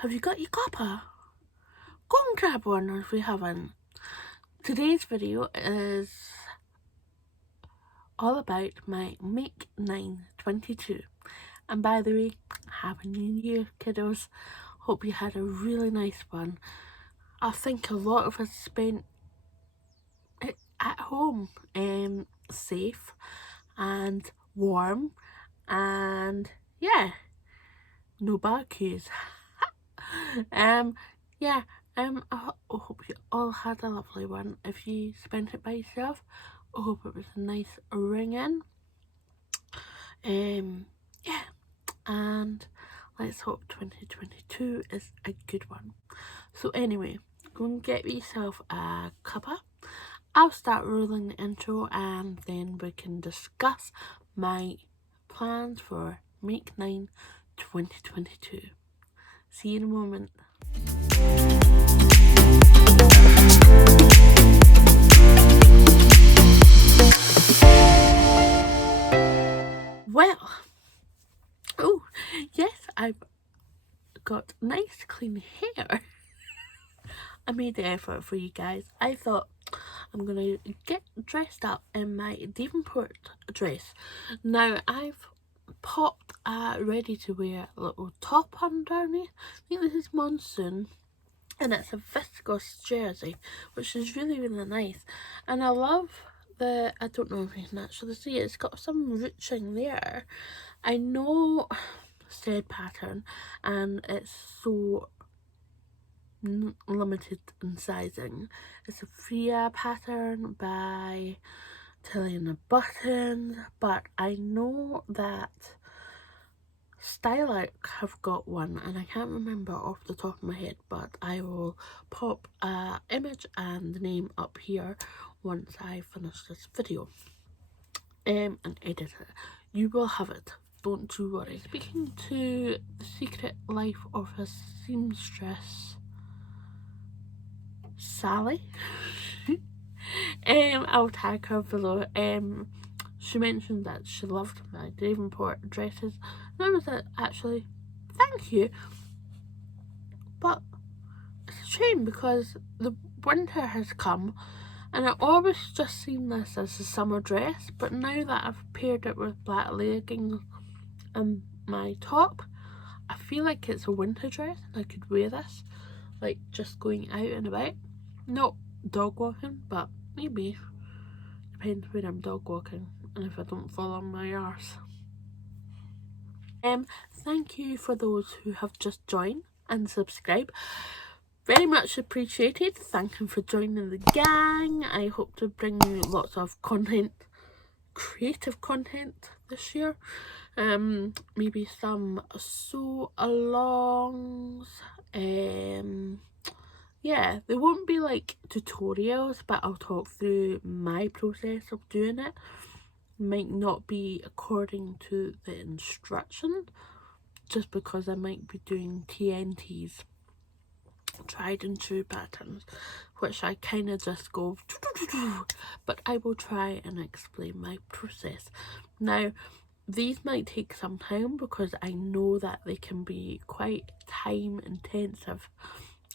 Have you got your copper? Go and grab one if we haven't. Today's video is all about my Make 9 22. And by the way, Happy New Year, kiddos. Hope you had a really nice one. I think a lot of us spent it at home, safe and warm, and yeah, no barbecues. I hope you all had a lovely one. If you spent it by yourself, I hope it was a nice ring-in. Yeah, and let's hope 2022 is a good one. So anyway, go and get yourself a cuppa. I'll start rolling the intro and then we can discuss my plans for Make 9 2022. See you in a moment. Well, oh yes, I've got nice clean hair. I made the effort for you guys. I thought I'm gonna get dressed up in my Devonport dress. Now I've popped a ready to wear little top underneath. I think this is Monsoon, and it's a viscose jersey, which is really nice. And I love the, I don't know if you can actually see it, it's got some ruching there. I know said pattern and it's so limited in sizing. It's a Freya pattern by Tilly and the Buttons, but I know that Stylic have got one and I can't remember off the top of my head, but I will pop a image and the name up here once I finish this video and edit it. You will have it, don't you worry. Speaking to The Secret Life of a Seamstress Sally, I'll tag her below. She mentioned that she loved my Devonport dresses, and I was like, actually, thank you, but it's a shame because the winter has come and I always just seen this as a summer dress, but now that I've paired it with black leggings and my top, I feel like it's a winter dress and I could wear this like just going out and about. Not dog walking, but maybe. Depends when I'm dog walking and if I don't fall on my arse. Thank you for those who have just joined and subscribed. Very much appreciated. Thank you for joining the gang. I hope to bring you lots of content, creative content this year. Maybe some sew alongs. Yeah, they won't be like tutorials, but I'll talk through my process of doing it. Might not be according to the instruction, just because I might be doing TNTs, tried and true patterns, which I kind of just go, but I will try and explain my process. Now, these might take some time because I know that they can be quite time intensive,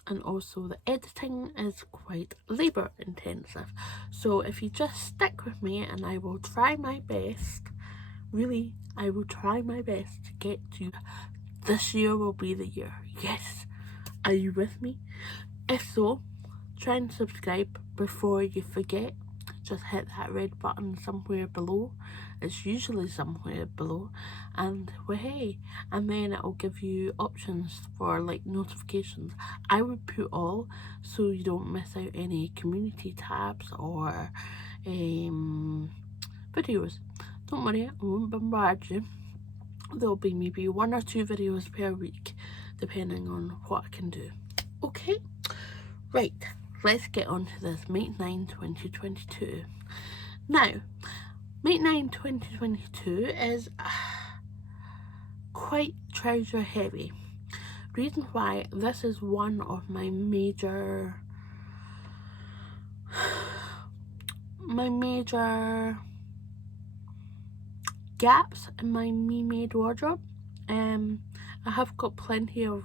and also the editing is quite labour intensive. So if you just stick with me and I will try my best, really, I will try my best to get to this year will be the year. Yes, are you with me? If so, try and subscribe before you forget. Just hit that red button somewhere below. It's usually somewhere below, and well, hey, and then it'll give you options for like notifications. I would put all so you don't miss out any community tabs or videos. Don't worry, I won't bombard you. There'll be maybe 1 or 2 videos per week depending on what I can do. Okay, right, let's get on to this Make 9 2022. Now, Make 9 2022 is quite trouser heavy. Reason why, this is one of my major gaps in my me-made wardrobe. I have got plenty of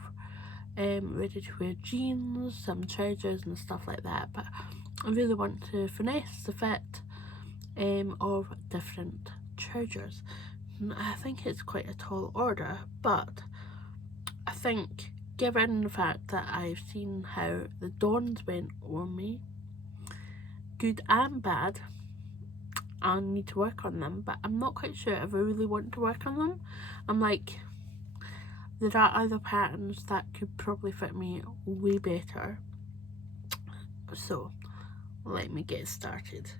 ready to wear jeans, some trousers and stuff like that, but I really want to finesse the fit of different trousers. I think it's quite a tall order, but I think given the fact that I've seen how the dons went on me, good and bad, I need to work on them, but I'm not quite sure if I really want to work on them. I'm like, there are other patterns that could probably fit me way better. So let me get started.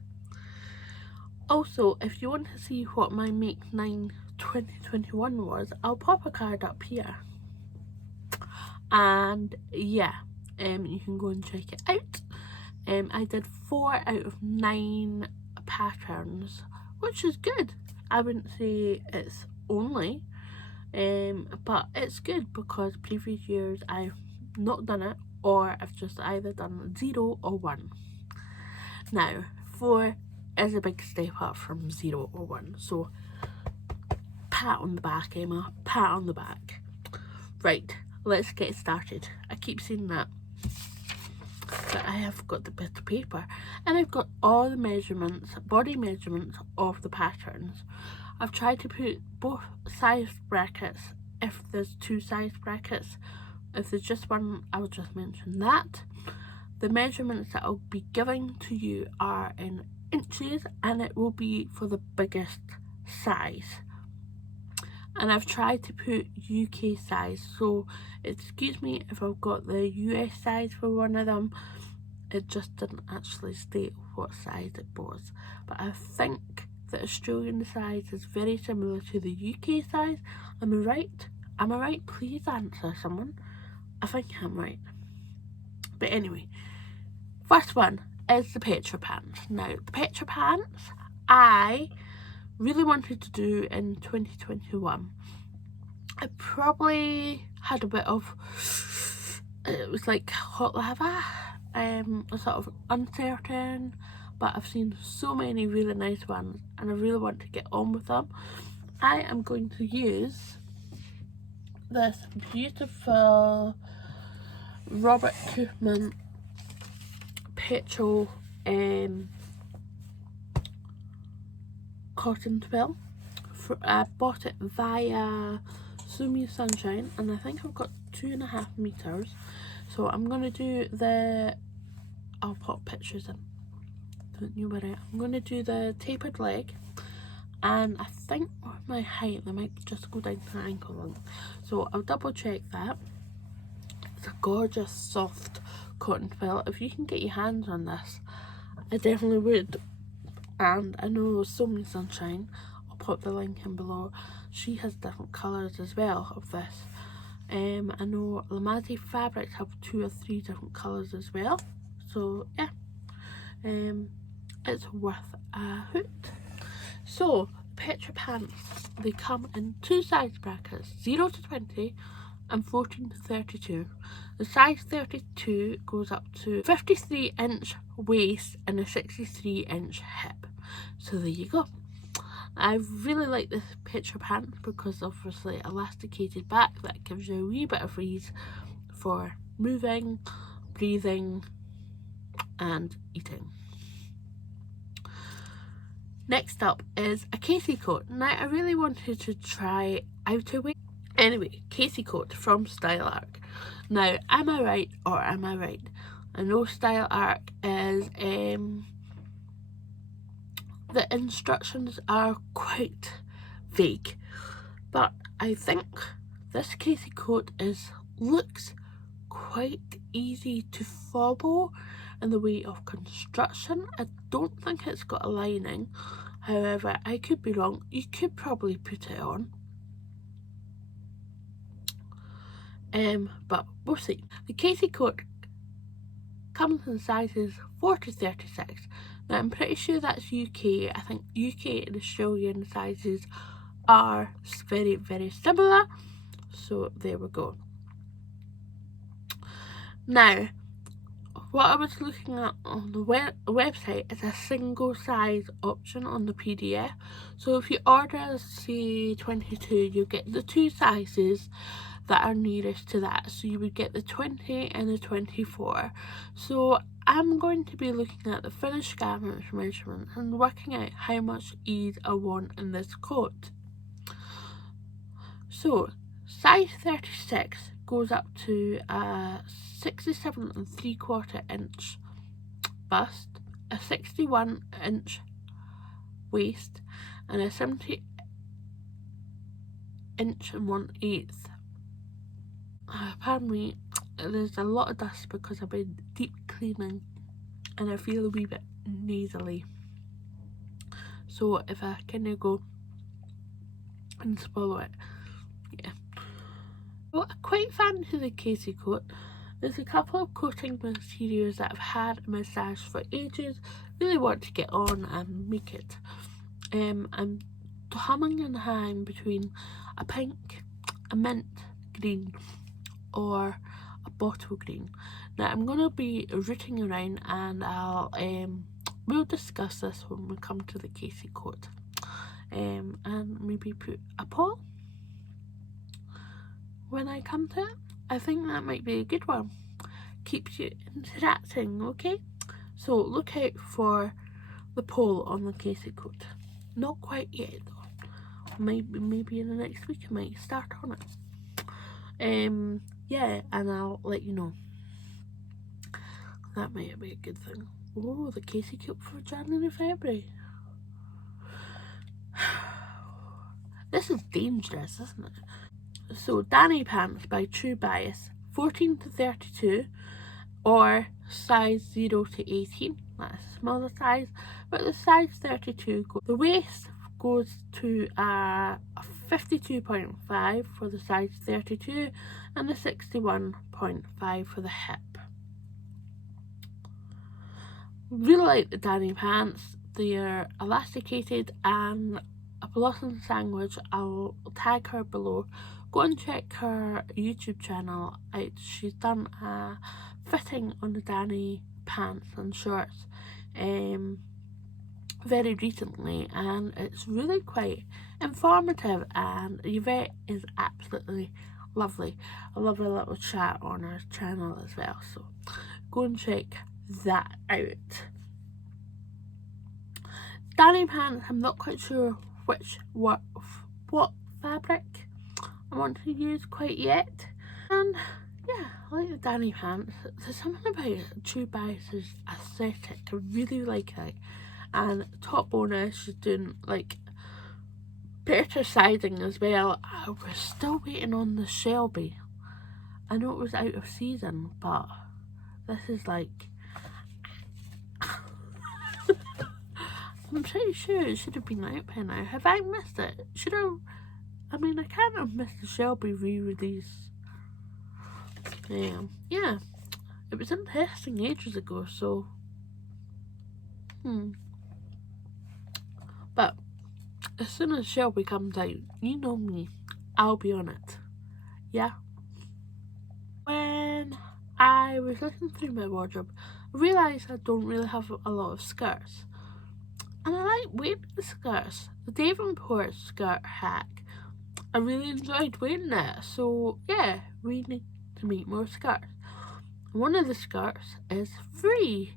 Also, if you want to see what my Make 9 2021 was, I'll pop a card up here. And yeah, you can go and check it out. I did 4 out of 9 patterns, which is good. I wouldn't say it's only, but it's good because previous years I've not done it, or I've just either done 0 or 1. Now, 4 is a big step up from 0 or 1, so pat on the back, Emma, pat on the back. Right, let's get started. I keep saying that, but I have got the bit of paper and I've got all the measurements, body measurements of the patterns. I've tried to put both size brackets if there's 2 size brackets. If there's just one, I'll just mention that. The measurements that I'll be giving to you are in inches and it will be for the biggest size. And I've tried to put UK size, so excuse me if I've got the US size for one of them. It just didn't actually state what size it was. But I think the Australian size is very similar to the UK size. Am I right? Am I right? Please answer someone. I think I'm right. But anyway, first one is the Petra Pants. Now, the Petra Pants, I really wanted to do in 2021. I probably had a bit of, it was like hot lava, sort of uncertain, but I've seen so many really nice ones and I really want to get on with them. I am going to use this beautiful Robert Koopman petrol cotton twill. I bought it via Sew Me Sunshine and I think I've got 2.5 meters. So I'm going to do the, I'll pop pictures in, don't you worry. I'm going to do the tapered leg, and I think with my height I might just go down to ankle length, so I'll double check that. It's a gorgeous soft cotton twill. If you can get your hands on this, I definitely would. And I know Sew Me Sunshine, I'll pop the link in below, she has different colours as well of this. I know Lamazi fabrics have 2 or 3 different colours as well, so yeah, it's worth a hoot. So Petra Pants, they come in 2 size brackets, 0 to 20 and 14 to 32. The size 32 goes up to 53-inch waist and a 63-inch hip. So there you go. I really like this Petra Pants because obviously elasticated back, that gives you a wee bit of ease for moving, breathing and eating. Next up is a Casey coat. Now I really wanted to try outerwear. Anyway, Casey coat from Style Arc. Now, am I right or am I right? I know Style Arc is the instructions are quite vague, but I think this Casey coat looks quite easy to follow in the way of construction. I don't think it's got a lining, however I could be wrong. You could probably put it on, but we'll see. The Casey coat comes in sizes 4 to 36. Now I'm pretty sure that's UK. I think UK and Australian sizes are very, very similar. So there we go. Now, what I was looking at on the website is a single size option on the PDF. So if you order, say, 22, you get the 2 sizes that are nearest to that. So you would get the 20 and the 24. So I'm going to be looking at the finished garment measurement and working out how much ease I want in this coat. So size 36 goes up to a 67 3/4 inch bust, a 61 inch waist, and a 70 inch and 1/8. Pardon me, there's a lot of dust because I've been deep cleaning and I feel a wee bit nasally. So if I kind of go and swallow it, yeah. Well, I quite fancy the Casey coat. There's a couple of coating materials that I've had massaged for ages. Really want to get on and make it. I'm humming and hawing between a pink, a mint green, or a bottle green. Now I'm gonna be rooting around, and we'll discuss this when we come to the Casey coat. And maybe put a poll when I come to it. I think that might be a good one. Keeps you interacting, okay? So look out for the poll on the Casey coat. Not quite yet though. Maybe in the next week I might start on it. Yeah, and I'll let you know. That might be a good thing. Oh, the Casey coat for January, February. This is dangerous, isn't it? So Dani pants by True Bias, 14 to 32, or size 0 to 18. That's a smaller size, but the size 32 the waist goes to a 52.5 for the size 32 and the 61.5 for the hip. Really like the Dani pants. They are elasticated and a blossom sandwich. I'll tag her below. Go and check her YouTube channel out. She's done a fitting on the Dani pants and shorts very recently, and it's really quite informative, and Yvette is absolutely lovely. I love a little chat on her channel as well, so go and check that out. Dani pants, I'm not quite sure what fabric I want to use quite yet, and yeah, I like the Dani pants. There's something about True Bias's aesthetic, I really like it. And top bonus, she's doing like Petra siding as well. I was still waiting on the Shelby. I know it was out of season, but this is like I'm pretty sure it should have been out by now. Have I missed it? Should have. I mean, I can't have missed the Shelby re-release. Yeah, it was in testing ages ago, so but as soon as Shelby comes out, you know me, I'll be on it. Yeah. When I was looking through my wardrobe, I realised I don't really have a lot of skirts, and I like wearing the skirts. The Davenport skirt hack, I really enjoyed wearing it, so yeah, we need to make more skirts. One of the skirts is free.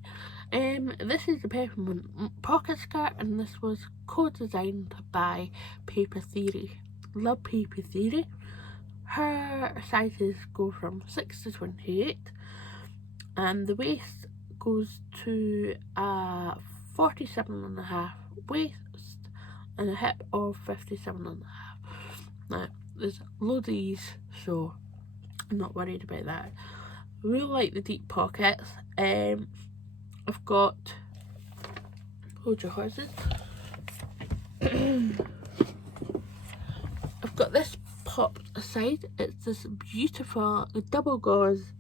This is the Peppermint pocket skirt, and this was co-designed by Paper Theory. Love Paper Theory. Her sizes go from 6 to 28, and the waist goes to a 47.5 waist and a hip of 57.5. Now, there's loads of these, so I'm not worried about that. I really like the deep pockets. I've got, hold your horses. I've got this popped aside. It's this beautiful double gauze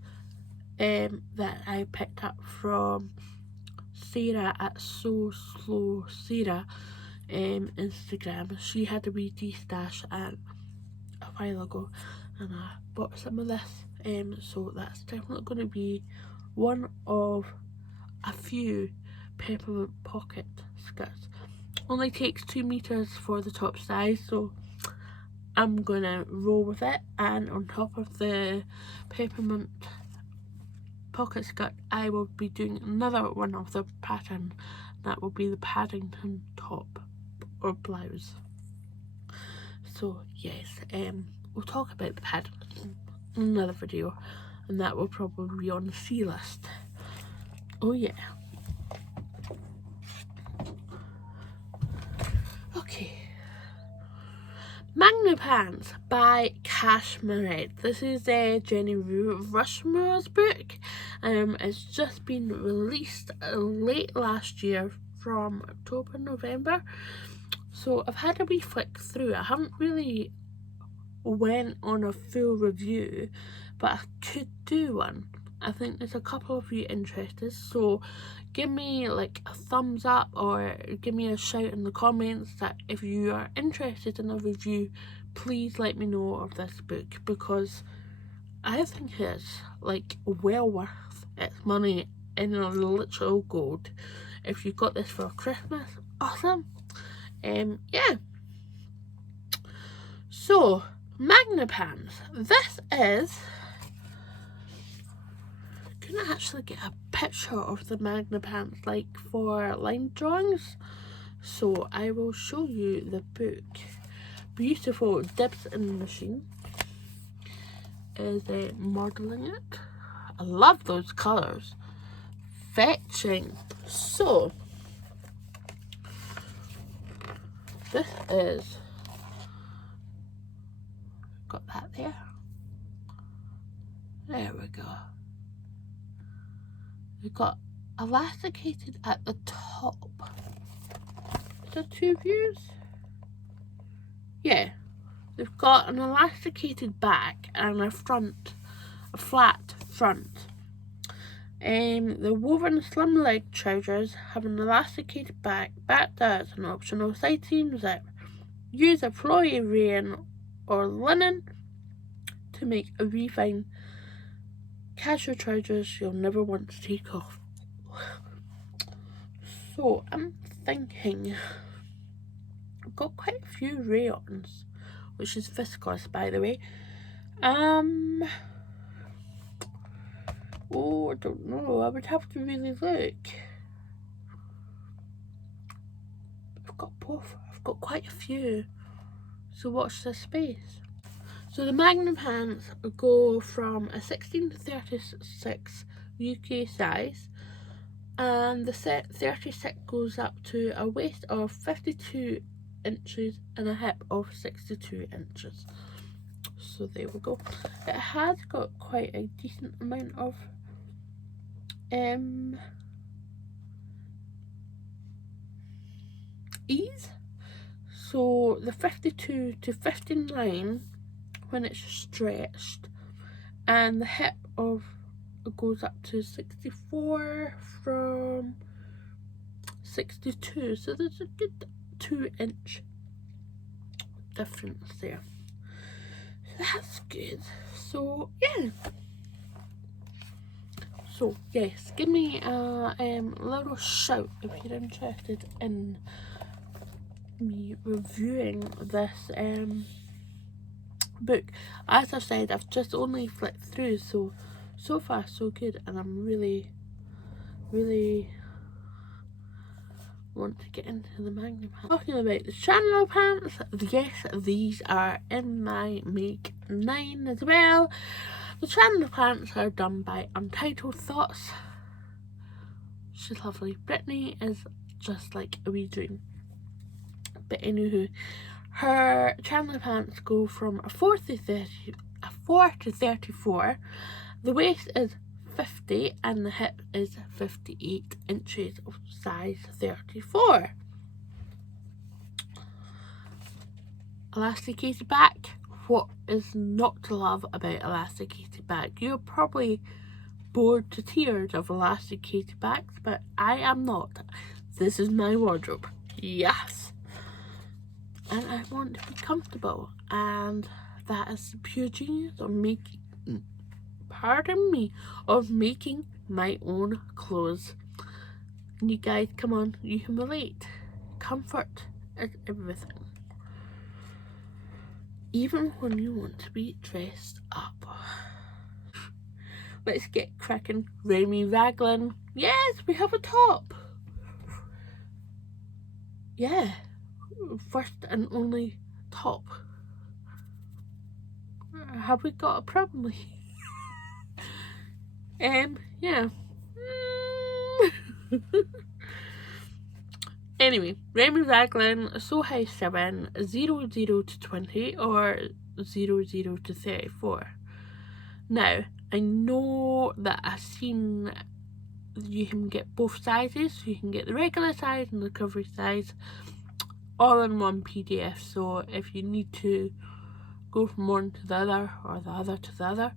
that I picked up from Sarah at So Slow Sarah Instagram. She had a wee de-stash a while ago, and I bought some of this. So that's definitely going to be one of a few Peppermint pocket skirts. Only takes 2 meters for the top size, so I'm gonna roll with it, and on top of the Peppermint pocket skirt I will be doing another one of the pattern. That will be the Paddington top or blouse. So yes, we'll talk about the Paddington in another video, and that will probably be on the C list. Oh yeah. Okay. Magna Pants by Cashmerette. This is Jenny Rushmore's book. It's just been released late last year from October, November. So I've had a wee flick through. I haven't really went on a full review, but I could do one. I think there's a couple of you interested, so give me like a thumbs up or give me a shout in the comments that if you are interested in a review, please let me know of this book, because I think it's like well worth its money in a literal gold. If you got this for Christmas, awesome. Yeah. So Magna Pants. This is, couldn't actually get a picture of the Magna Pants like for line drawings, so I will show you the book. Beautiful Dips in the Machine is modelling it. I love those colours. Fetching. So this is, got that there. There we go. We've got elasticated at the top. Is there two views? Yeah. They've got an elasticated back and a flat front. The woven slim leg trousers have an elasticated back, backed out as an optional side seam zip. Use a flowy rayon or linen to make a wee fine casual trousers you'll never want to take off. So I'm thinking, I've got quite a few rayons, which is viscose by the way. Oh, I don't know, I would have to really look. I've got both, I've got quite a few, so watch this space. So the Magna Pants go from a 16 to 36 UK size, and the set 36 goes up to a waist of 52 inches and a hip of 62 inches. So there we go. It has got quite a decent amount of ease. So the 52 to 59 when it's stretched, and the hip of it goes up to 64 from 62, so there's a good 2-inch difference there. That's good. So yeah. So yes, give me a little shout if you're interested in me reviewing this book. As I said, I've just only flipped through, so far so good, and I'm really want to get into the Magna Pants. Talking about the Chandler pants, yes, these are in my make 9 as well. The Chandler pants are done by Untitled Thoughts. She's lovely. Brittany is just like a wee dream. But anywho, her Chandler pants go from a 4 to 34. The waist is 50 and the hip is 58 inches of size 34. Elasticated back. What is not to love about elasticated back? You're probably bored to tears of elasticated backs, but I am not. This is my wardrobe. Yes. And I want to be comfortable, and that is the pure genius of making, pardon me, of making my own clothes. And you guys, come on, you can relate. Comfort is everything. even when you want to be dressed up. Let's get cracking. Remy Raglan. Yes, we have a top. Yeah, first and only top. Have we got a problem? Yeah. Anyway, Remy Raglan, Sew High 7, 00 to 20 or 00 to 34. Now, I know that I've seen you can get both sizes, so you can get the regular size and the cover size all in one PDF, so if you need to go from one to the other or the other to the other,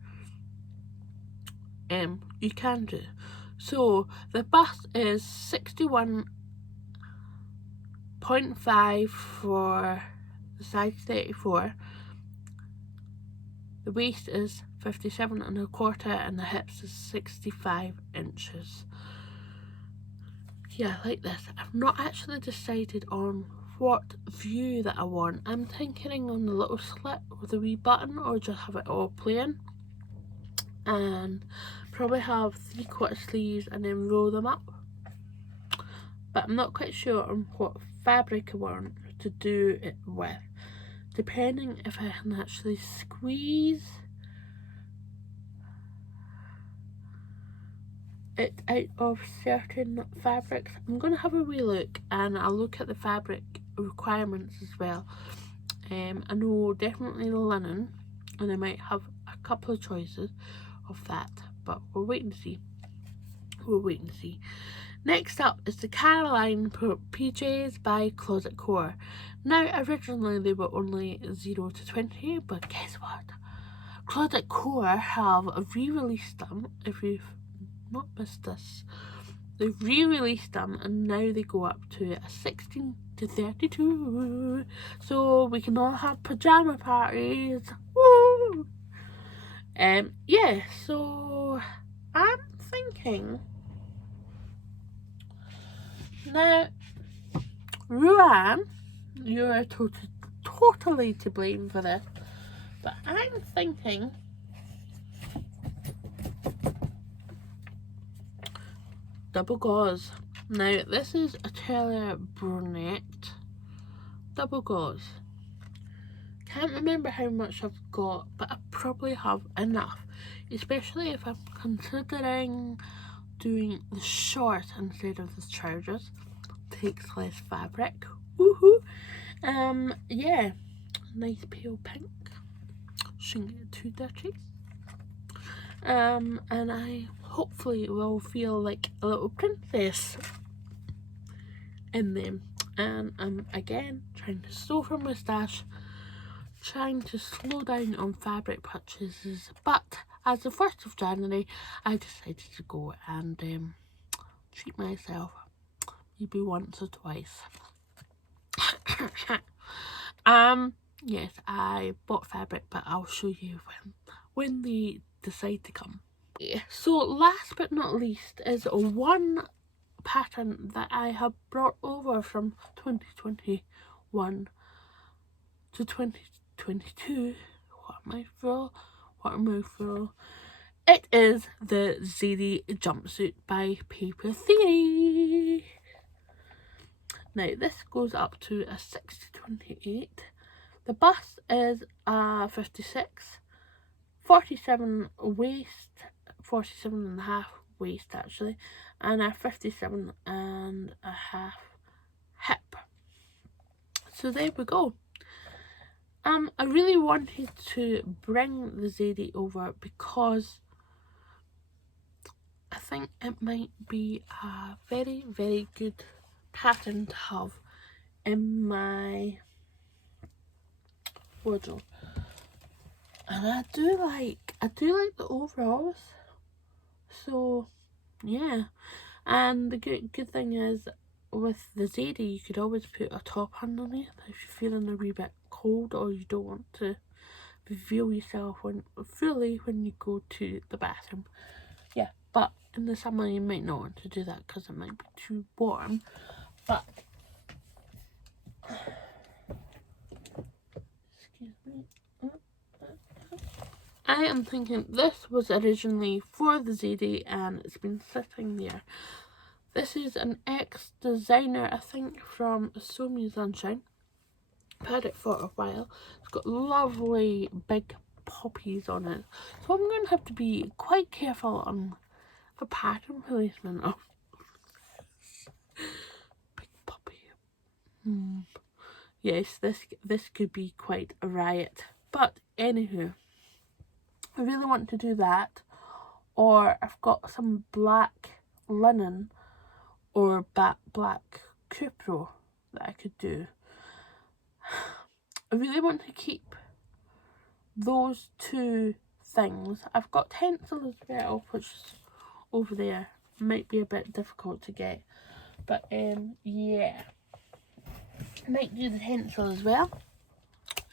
you can do. So the bust is 61.5 for the size 34. The waist is 57.25 and the hips is 65 inches. Yeah, like this. I've not actually decided on what view that I want. I'm thinking on the little slit with a wee button, or just have it all plain. And probably have 3/4 sleeves and then roll them up. But I'm not quite sure on what fabric I want to do it with. Depending if I can actually squeeze it out of certain fabrics. I'm going to have a wee look, and I'll look at the fabric requirements as well. I know definitely linen, and I might have a couple of choices of that, but we'll wait and see. Next up is the Carolyn PJs by Closet Core. Now, originally they were only 0 to 20, but guess what? Closet Core have re-released them. If you've not missed this, they've re-released them, and now they go up to a 16 to 32, so we can all have pajama parties. Woo! Yeah, so I'm thinking now, Ruan, you're totally to blame for this, but I'm thinking double gauze. Now, this is a Taylor brunette double gauze. Can't remember how much I've got, but I probably have enough, especially if I'm considering doing the short instead of the trousers. Takes less fabric. Woohoo! Yeah, nice pale pink. Shouldn't get too dirty. And I hopefully will feel like a little princess in them. And I'm again trying to sew for my stash, trying to slow down on fabric purchases, but as the 1st of January I decided to go and treat myself maybe once or twice. Yes, I bought fabric, but I'll show you when they decide to come. Yeah. So last but not least is one pattern that I have brought over from 2021 to 2022. What am I full? It is the Zadie jumpsuit by Paper Theory. Now this goes up to a 6 to 28. The bust is a 56, 47 waist, 47.5 waist actually, and a 57.5 hip. So there we go. I really wanted to bring the Zadie over because I think it might be a very, very good pattern to have in my wardrobe. And I do like the overalls. So yeah. And the good thing is with the Zadie you could always put a top underneath if you're feeling a wee bit cold or you don't want to reveal yourself fully when you go to the bathroom. Yeah, but in the summer you might not want to do that because it might be too warm. But excuse me. I am thinking this was originally for the Zadie and it's been sitting there. This is an ex-designer, I think, from Sew Me Sunshine. I've had it for a while. It's got lovely big poppies on it. So I'm going to have to be quite careful on the pattern placement of big poppy. Yes, this could be quite a riot. But anywho, I really want to do that. Or I've got some black linen or black Cupro that I could do. I really want to keep those two things. I've got tencel as well, which is over there. Might be a bit difficult to get. But yeah. I might do the tencel as well.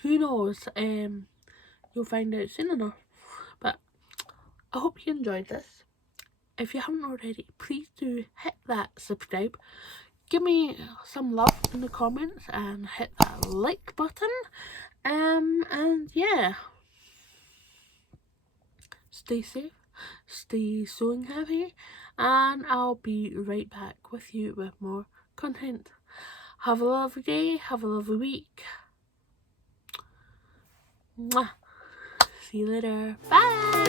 Who knows? You'll find out soon enough. But I hope you enjoyed this. If you haven't already, please do hit that subscribe. Give me some love in the comments and hit that like button. And yeah. Stay safe, stay sewing happy, and I'll be right back with you with more content. Have a lovely day, have a lovely week. Mwah. See you later. Bye.